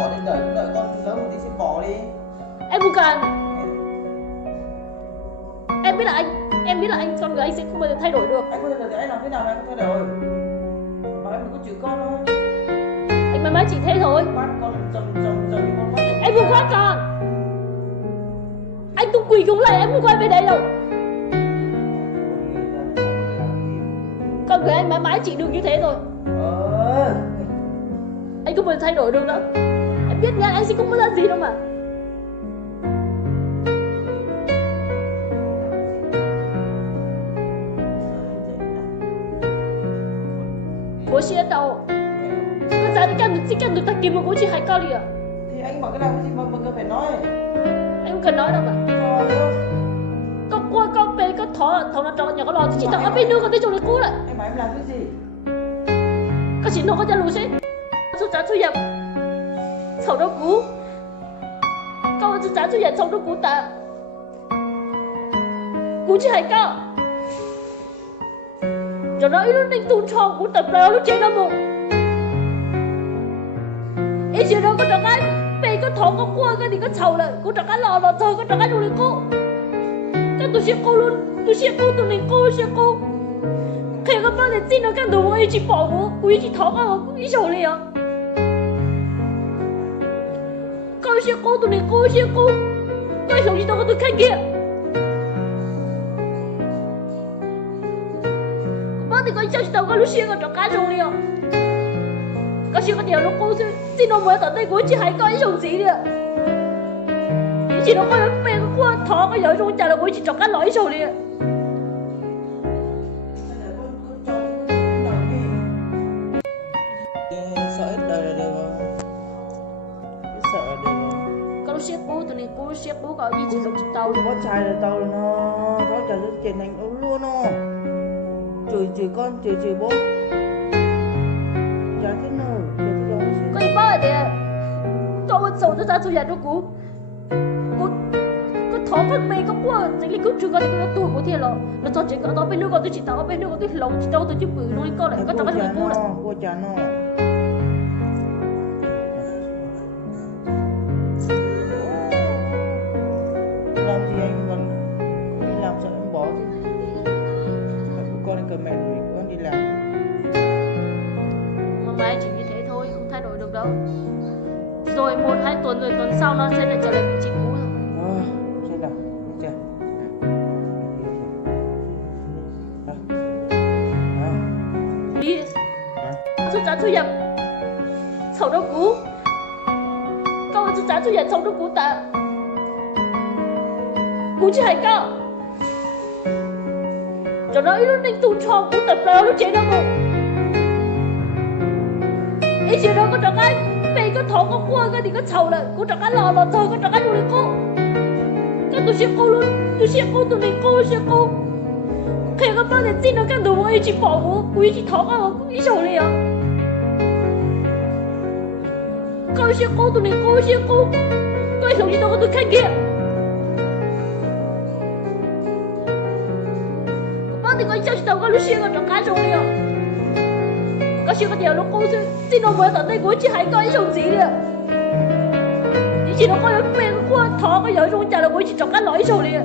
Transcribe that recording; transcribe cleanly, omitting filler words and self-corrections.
bỏ đi, đợi con lớn một tí sẽ bỏ đi. Em không cần. Em biết là anh con người anh sẽ không bao giờ thay đổi được. Anh không thay đổi thì anh làm thế nào mà anh không thay đổi? Mà em đừng có chửi con thôi. Anh mãi mãi chỉ thế thôi. Quát con dầm như con quát. Anh không quát con. Anh tung quỳ cũng lại em không quay về đây đâu. Con người anh mãi mãi chỉ được như thế thôi. Anh không bao giờ thay đổi được đâu. Em biết nha, anh sẽ không có ra gì đâu mà. Bố chị ở đâu? Con ra thì cần được thật kìm mà bố chị hay con đi à? Thì anh bảo cái nào cái gì mà cần phải nói. Anh không cần nói đâu mà. Con về con thỏ là trò nhà con lò thì chị tao ở bên nước con tới chỗ này cũ lại. Em bảo em làm cái gì? Con chỉ nói con ra lùi xí. Chú trả chú nhập. Sầu đâu cũ. Con chú trả chú nhập sầu đâu cũ ta. Cũ chỉ hay con. Cho nó nó định tuôn cho cũ tập ra lúc chơi nó mù. Ý chuyện đó con trò cái về con thỏ con cua cái thì con sầu lại. Con trò cái lò thôi con trò cái đồ này cũ. Cái tôi siết cô luôn. Tôi siết cô tụi mình cô siết cô. Khi các bạn để tin nó càng đủ ấy chỉ bỏ cô ấy chỉ thỏ con ý sầu liền. Con siết cô tụi mình cô siết cô. Cái sầu gì đâu có tôi khách kia. Bác thì con sao chỉ đâu có lúc siết con trò cái sầu liền. Con siết con điều nó cô xin nó mới tận đây cô chỉ hay có ý sầu gì đi ạ. Chỉ nó có về cái con thỏ cái giỏi trong chả là cô chỉ trò cái lõi sầu đi ạ. Sợ hết đời là được rồi. Sợ là được rồi. Kalau siap cô tụi này cô siap cô có gì chỉ lục tàu Có trai là tao là nó cháu chả rất chuyển thành ấu luôn nó. Chửi con, chửi bố. Chả thế nào, chả thế nào. có gì bao thì cậu một sầu cho ta thu nhận cho cô thỏ con mày có qua chính là cứ chưa có cái tuổi của thiên lo nó cho chính có bên nước còn tôi chỉ tao bên nước còn tôi lòng chỉ tao tôi chụp bự nó con lại có cho cái thằng cô lại cô chả nó. Làm gì anh còn đi làm sợ em bỏ chứ. Con anh cầm mẹ đuổi con đi làm. mà mai chỉ như thế thôi không thay đổi được đâu rồi 1-2 tuần rồi tuần sau nó sẽ lại trở lại vị trí cũ rồi. Xem nào, chưa? Đi rút giá thu nhập sầu đâu cũ cậu rút giá thu nhập sầu đâu cũ ta cũ chỉ hay cậu cho nó nó định tuôn cho cũ tập ra lúc chơi nó mù ý chuyện đó con trò cái về con thỏ con cua cái thì con sầu lại con trò cái lò thôi con trò cái đồ này cô cái tôi siết cô luôn tôi siết cô tụi mình cô siết cô khi các bạn để tin nó càng đủ ấy chỉ bỏ cô ấy chỉ thỏ con ý sầu liền con siết cô tụi mình cô siết cô cái sầu gì đâu có tôi khách kia các bạn thì có sao chỉ đâu có lúc siết con trò cái sầu liền có siết cái điều nó cô xin nó mới tận đây cô chỉ hay có ý sầu gì đi ạ chỉ nó có về cái thỏ cái giỏi trong chả là cô chỉ trò cái lõi sầu liền